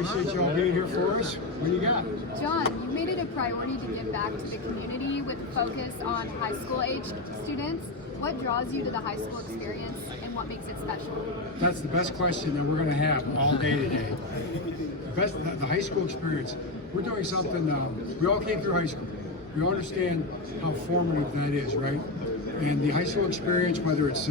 Appreciate you all being here for us. What do you got? John, you made it a priority to give back to the community with a focus on high school age students. What draws you to the high school experience and what makes it special? That's the best question that we're going to have all day today. The high school experience. We're doing something, we all came through high school. We all understand how formative that is, right? And the high school experience, whether it's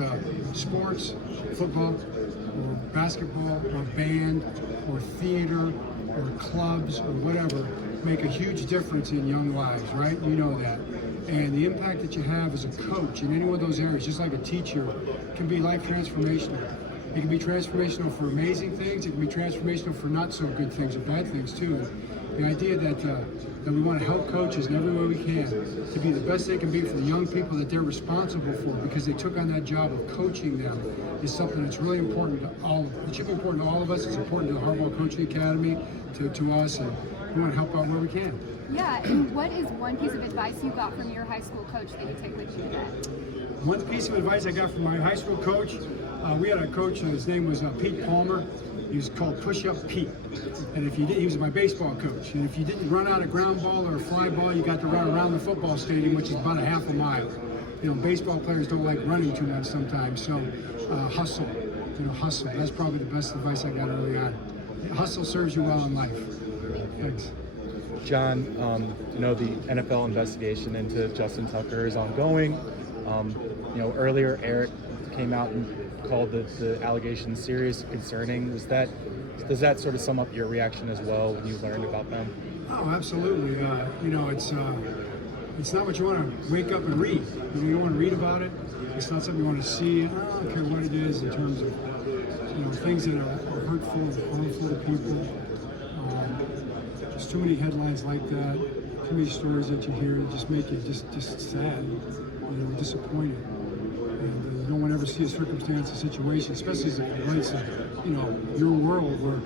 sports, football, or basketball, or band, or theater, or clubs, or whatever, make a huge difference in young lives, right? You know that. And the impact that you have as a coach in any one of those areas, just like a teacher, can be life transformational. It can be transformational for amazing things. It can be transformational for not so good things or bad things too. And the idea that we want to help coaches in every way we can to be the best they can be for the young people that they're responsible for because they took on that job of coaching them is something that's really important to all of us. It should be important to all of us. It's important to the Harbaugh Coaching Academy, to us, and we want to help out where we can. Yeah, and what is one piece of advice you got from your high school coach that you take with you today? One piece of advice I got from my high school coach, we had a coach, his name was Pete Palmer. He was called Push Up Pete. And if you did, he was my baseball coach. And if you didn't run out a ground ball or a fly ball, you got to run around the football stadium, which is about a half a mile. You know, baseball players don't like running too much sometimes, so hustle. You know, hustle. That's probably the best advice I got early on. Hustle serves you well in life. Thanks. John, the NFL investigation into Justin Tucker is ongoing. Earlier Eric came out and called the allegations serious, concerning. Does that sort of sum up your reaction as well when you learned about them? Oh, absolutely. It's not what you want to wake up and read. You don't want to read about it. It's not something you want to see. I don't care what it is in terms of things that are hurtful and harmful to people. There's too many headlines like that. Too many stories that you hear that just make you just sad, disappointed. And you don't want to ever see a circumstance, a situation, especially as it relates to, your world where,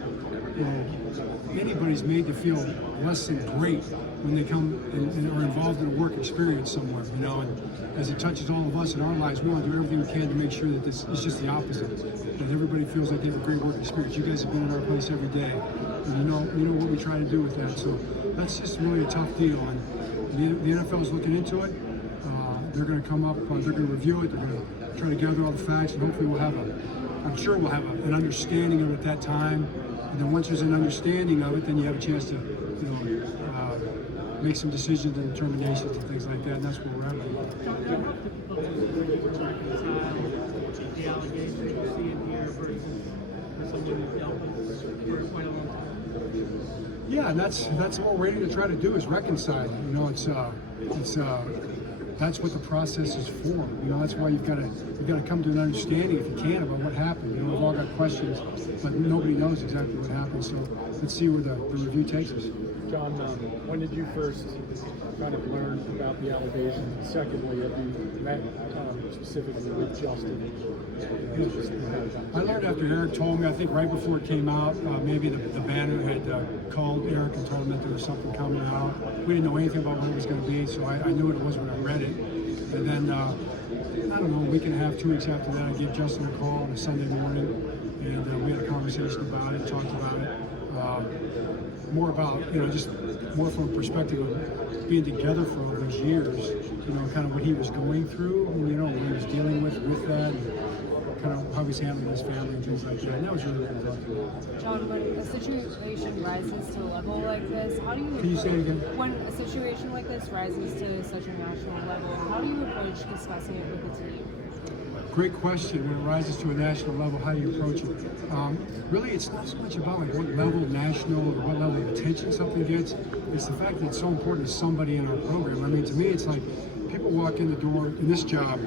anybody's made to feel less than great when they come and are involved in a work experience somewhere, and as it touches all of us in our lives, we want to do everything we can to make sure that this is just the opposite, that everybody feels like they have a great work experience. You guys have been in our place every day, and you know what we try to do with that, so that's just really a tough deal, and the NFL is looking into it. They're going to come up, they're going to review it, they're going to try to gather all the facts, and hopefully we'll have I'm sure we'll have an understanding of it at that time. And then once there's an understanding of it, then you have a chance to, make some decisions and determinations and things like that, and that's where we're at right now. The allegations you see in here versus for someone who's dealt with for quite a long time. Yeah, and that's what we're waiting to try to do is reconcile it. That's what the process is for. That's why you've got to come to an understanding, if you can, about what happened. We've all got questions, but nobody knows exactly what happened. So let's see where the review takes us. John, when did you first kind of learn about the allegations? And secondly, have you met specifically with Justin? I learned after Eric told me, I think right before it came out, maybe the banner had called Eric and told him that there was something coming out. We didn't know anything about what it was going to be, so I knew what it was when I read it. And then, I don't know, a week and a half, 2 weeks after that, I gave Justin a call on a Sunday morning, and we had a conversation about it, talked about it. More about, just more from a perspective of being together for all those years, kind of what he was going through, what he was dealing with that, and kind of how he's handling his family and things like that. And that was really good. John, when a situation rises to a level like this, how do you... Can you say it again? When a situation like this rises to such a national level, how do you approach discussing it with the team? Great question. When it rises to a national level, how do you approach it? Really, it's not so much about what level national or what level of attention something gets. It's the fact that it's so important to somebody in our program. I mean, to me, it's like people walk in the door in this job.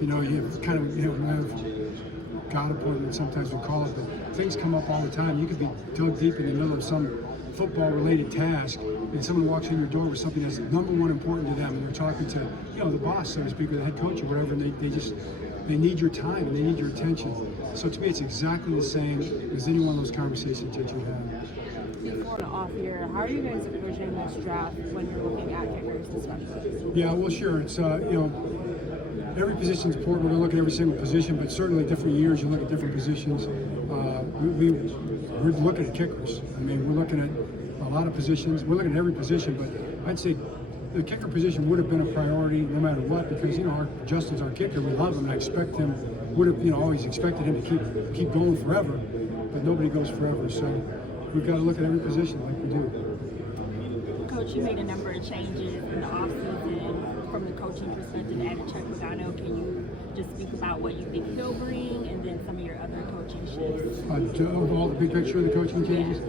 You have kind of have God appointment, sometimes we call it, but things come up all the time. You could be dug deep in the middle of some football-related task, and someone walks in your door with something that's number one important to them, and they're talking to the boss, so to speak, or the head coach or whatever, and they need your time and they need your attention. So to me, it's exactly the same as any one of those conversations that you have. Before the off year, how are you guys approaching this draft when you're looking at kickers especially? Yeah, well, sure. It's every position is important. We're going to look at every single position, but certainly different years you look at different positions. we're looking at kickers. I mean, we're looking at a lot of positions. We're looking at every position, but I'd say the kicker position would have been a priority no matter what, because Justin's our kicker. We love him, and I expect him. Would have always expected him to keep going forever, but nobody goes forever. So we've got to look at every position like we do. Coach, you made a number of changes in the offseason from the coaching perspective. Added Chuck Pagano. Can you just speak about what you think he'll bring, and then some of your other coaching shifts? Overall, the big picture of the coaching changes.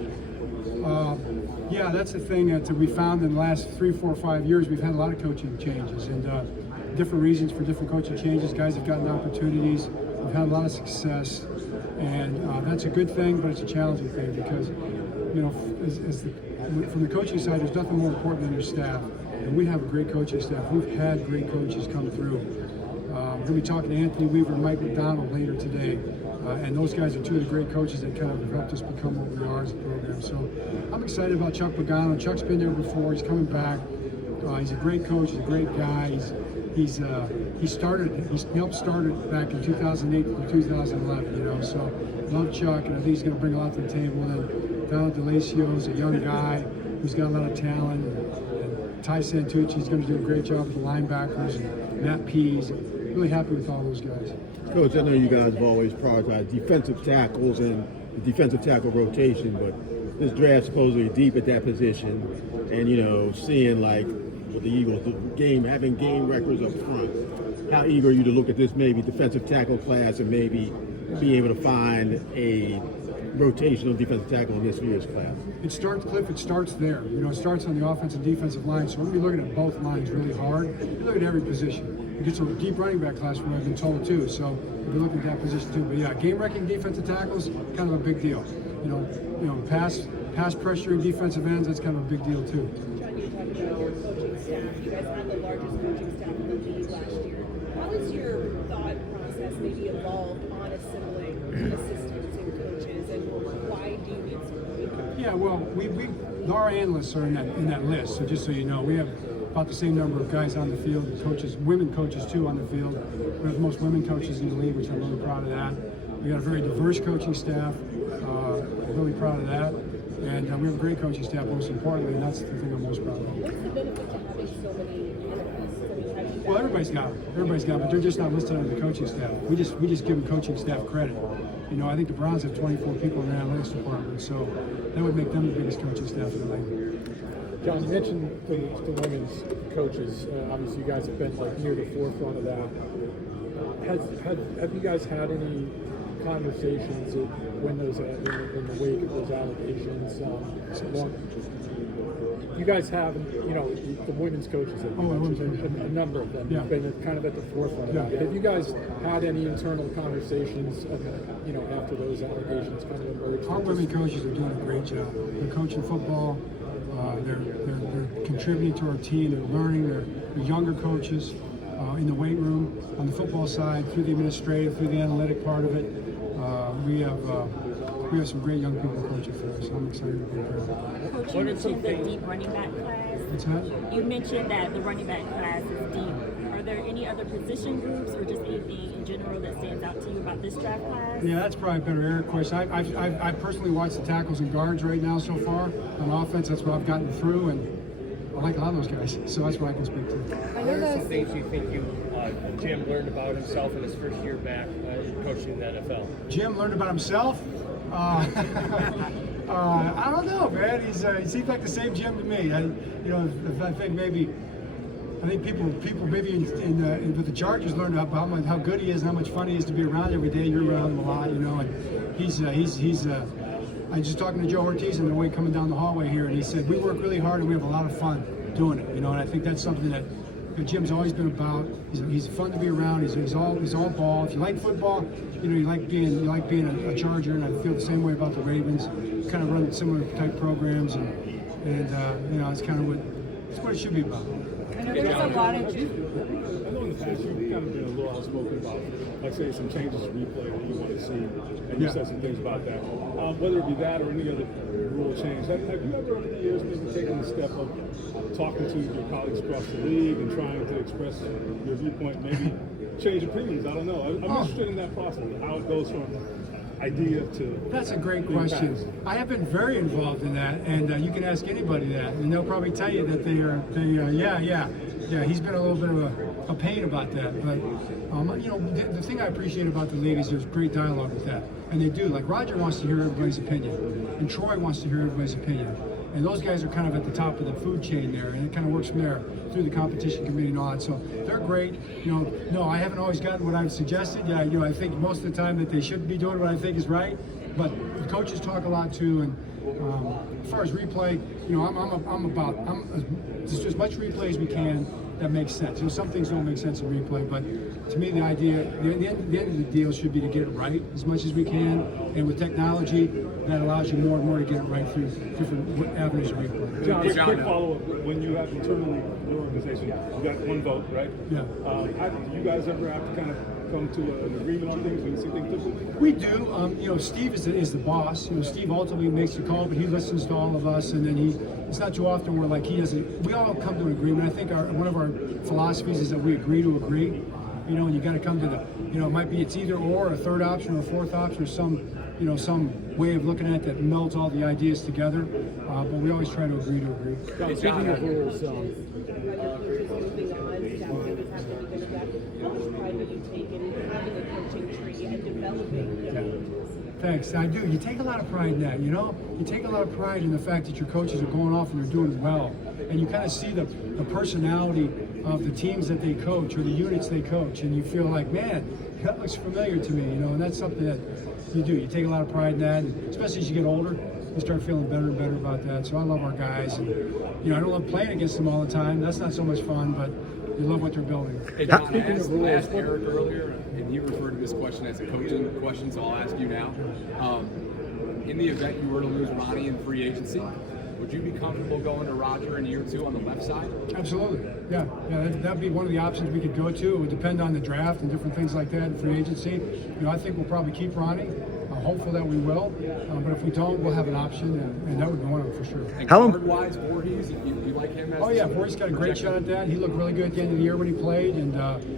Yeah, that's the thing that we found in the last 3, 4, 5 years. We've had a lot of coaching changes and different reasons for different coaching changes. Guys have gotten opportunities. We've had a lot of success, and that's a good thing, but it's a challenging thing because, from the coaching side, there's nothing more important than your staff. And we have a great coaching staff. We've had great coaches come through. We're going to be talking to Anthony Weaver and Mike McDonald later today. And those guys are two of the great coaches that kind of helped us become what we are as a program. So I'm excited about Chuck Pagano. Chuck's been there before. He's coming back. He's a great coach. He's a great guy. He helped start it back in 2008 through 2011. So love Chuck, and I think he's going to bring a lot to the table. And then Donald DeLacio's a young guy who's got a lot of talent. And Ty Santucci's going to do a great job with the linebackers. And Matt Pease. Really happy with all those guys. Coach, I know you guys have always prioritized defensive tackles and the defensive tackle rotation, but this draft supposedly deep at that position, and seeing like with the Eagles, having game records up front. How eager are you to look at this maybe defensive tackle class and maybe be able to find a rotational defensive tackle in this year's class? It starts there. It starts on the offensive and defensive line. So we're going to be looking at both lines really hard. You look at every position. It gets a deep running back class from what I've been told too. So we'll be looking at that position too. But yeah, game wrecking defensive tackles, kind of a big deal. Pass pressuring defensive ends, that's kind of a big deal too. John, you talked about your coaching staff. You guys had the largest coaching staff in the league last year. How has your thought process maybe evolved on assembling assistants and coaches, and why do you need so many coaches? Yeah, well, our analysts are in that list. So just so you know, we have about the same number of guys on the field, coaches, women coaches too on the field. We have the most women coaches in the league, which I'm really proud of that. We got a very diverse coaching staff, really proud of that. And we have a great coaching staff, most importantly, and that's the thing I'm most proud of. What's the benefit to having so many analysts? I mean, how do you Well, everybody's got them, but they're just not listed on the coaching staff. We just give them coaching staff credit. I think the Browns have 24 people in their analytics department, so that would make them the biggest coaching staff in the league. John, you mentioned the women's coaches. Obviously, you guys have been near the forefront of that. Have you guys had any conversations when those in the wake of those allegations? You guys have, the women's coaches, a number of them have been kind of at the forefront of that. Have you guys had any internal conversations, after those allegations kind of emerged? Our women coaches are doing a great job. They're coaching football. They're contributing to our team. They're learning. They're younger coaches in the weight room, on the football side, through the administrative, through the analytic part of it. We have some great young people coaching for us. I'm excited to be there. Coach, you mentioned the deep running back class. What's that? You mentioned that the running back class is deep. Are there any other position groups or just anything in general that stands out to you about this draft class? Yeah, that's probably a better Eric question. I personally watched the tackles and guards right now so far. On offense, that's what I've gotten through, and I like a lot of those guys. So that's what I can speak to. What are some things you think Jim learned about himself in his first year back coaching the NFL? Jim learned about himself? I don't know, man. He seems like the same Jim to me. I think people maybe with the Chargers learned about how good he is and how much fun he is to be around every day. You're around him a lot, and he's I was just talking to Joe Ortiz on the way coming down the hallway here, and he said we work really hard and we have a lot of fun doing it. And I think that's something that Jim's always been about. He's fun to be around. He's all ball. If you like football, you like being a Charger, and I feel the same way about the Ravens. Kind of run similar type programs, and it's kind of what it should be about. I know there's a lot of. I know in the past you've kind of been a little outspoken about, say, some changes to replay that you want to see, and you said some things about that. Whether it be that or any other rule change, have you ever over the years maybe taken the step of talking to your colleagues across the league and trying to express your viewpoint, maybe change opinions? I don't know. I'm interested in that process, how it goes from idea to? That's a great question. I have been very involved in that, and you can ask anybody that, and they'll probably tell you that yeah. He's been a little bit of a pain about that, but the thing I appreciate about the league is there's great dialogue with that, and they do. Like Roger wants to hear everybody's opinion, and Troy wants to hear everybody's opinion, and those guys are kind of at the top of the food chain there, and it kind of works from there through the competition committee and all that. So they're great. No, I haven't always gotten what I've suggested. Yeah, I think most of the time that they should be doing what I think is right, but the coaches talk a lot too, and as far as replay, I'm just as much replay as we can that makes sense. Some things don't make sense in replay, but to me, the idea, the end of the deal should be to get it right as much as we can, and with technology, that allows you more and more to get it right through different avenues of replay. John, quick follow-up. When you have internally your organization, you got one vote, right? Yeah. Do you guys ever have to kind of come to an agreement on things when you see things differently? We do. Steve is the boss. Steve ultimately makes the call, but he listens to all of us, and then it's not too often where he doesn't. We all come to an agreement. I think one of our philosophies is that we agree to agree. And you got to come to it might be it's either or, a third option or a fourth option, or some way of looking at it that melds all the ideas together. But we always try to agree to agree. Speaking of rules, About your coaches moving on, staff members have to be good at that. How much pride do you take in having a coaching tree and developing young coaches? Thanks. I do. You take a lot of pride in that, You take a lot of pride in the fact that your coaches are going off and they're doing well. And you kind of see the personality of the teams that they coach or the units they coach. And you feel like, man, that looks familiar to me, And that's something that you do. You take a lot of pride in that, and especially as you get older. You start feeling better and better about that. So I love our guys. And, I don't love playing against them all the time. That's not so much fun, but you love what they're building. Hey, John, I asked Eric earlier, and he referred to this question as a coaching question, so I'll ask you now. In the event you were to lose Ronnie in free agency, would you be comfortable going to Roger in year 2 on the left side? Absolutely. Yeah. That'd be one of the options we could go to. It would depend on the draft and different things like that in free agency. I think we'll probably keep Ronnie. Hopeful that we will, but if we don't, we'll have an option, and that would be one of them for sure. And guard-wise, Voorhees, you like him as Voorhees got a great shot at that. He looked really good at the end of the year when he played, and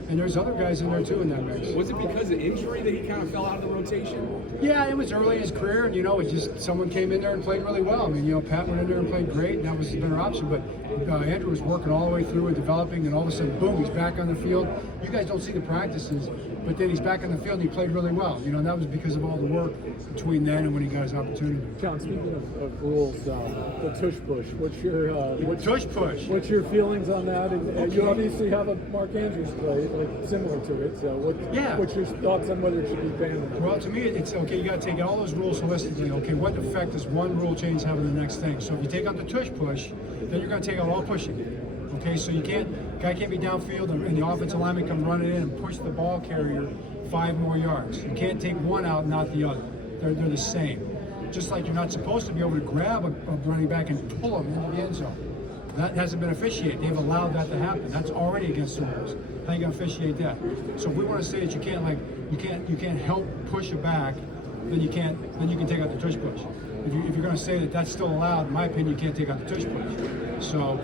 there's other guys in there too in that mix. Was it because of injury that he kind of fell out of the rotation? Yeah, it was early in his career, and it just someone came in there and played really well. I mean, Pat went in there and played great, and that was a better option. But Andrew was working all the way through and developing, and all of a sudden, boom, he's back on the field. You guys don't see the practices, but then he's back on the field and he played really well. And that was because of all the work between then and when he got his opportunity. John, speaking of rules, the tush push. What's your tush push? What's your feelings on that? And you obviously have a Mark Andrews play similar to it. So what's your thoughts on whether it should be banned or not? Well, to me, it's okay. You got to take all those rules holistically. Okay, what effect does one rule change have on the next thing? So if you take out the tush push, then you're going to take out all pushing. Okay, so guy can't be downfield and the offensive lineman come running in and push the ball carrier 5 more yards. You can't take one out and not the other. They're the same. Just like you're not supposed to be able to grab a running back and pull him into the end zone. That hasn't been officiated. They've allowed that to happen. That's already against the rules. How are you going to officiate that? So if we want to say that you can't help push a back, then you can take out the tush push. If you're going to say that that's still allowed, in my opinion, you can't take out the tush push. So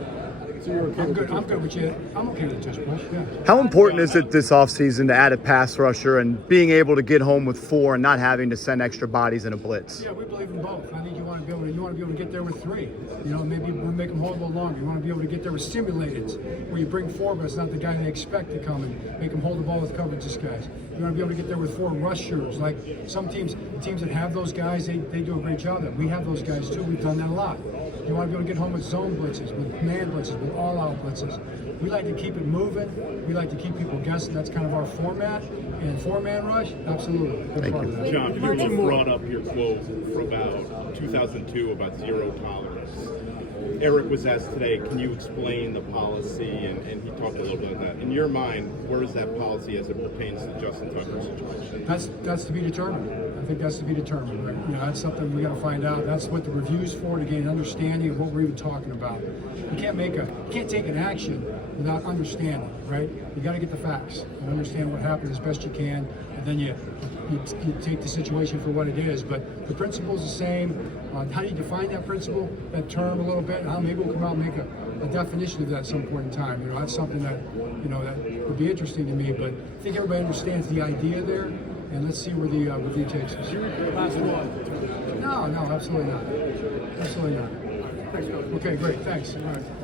you're okay I'm good with you. I'm okay with the tush push. Yeah. How important is it this offseason to add a pass rusher and being able to get home with 4 and not having to send extra bodies in a blitz? Yeah, we believe in both. I think you want to be able to get there with 3. Maybe we'll make them hold a little longer. You want to be able to get there with simulated, where you bring 4, but it's not the guy they expect to come and make them hold the ball with coverage guys. You want to be able to get there with 4 rushers. Like some teams that have those guys, they do a great job of that. We have those guys too. We've done that a lot. You want to be able to get home with zone blitzes, with man blitzes, with all-out blitzes. We like to keep it moving. We like to keep people guessing. That's kind of our format. And 4-man rush, absolutely. Thank you. John, you brought up your quote from about 2002 about zero tolerance. Eric was asked today, can you explain the policy? And he talked a little bit about that. In your mind, where is that policy as it pertains to Justin Tucker's situation? That's to be determined. I think that's to be determined. Right? That's something we got to find out. That's what the review's for, to gain an understanding of what we're even talking about. You can't take an action without understanding, right? You got to get the facts and understand what happened as best you can, and then you take the situation for what it is. But the principle's the same. How do you define that principle, that term a little bit? Maybe we'll come out and make a definition of that at some point in time. You know, that's something that, you know, that would be interesting to me. But I think everybody understands the idea there, and let's see where the review takes us. Last one. No, absolutely not. Absolutely not. Okay, great. Thanks. All right.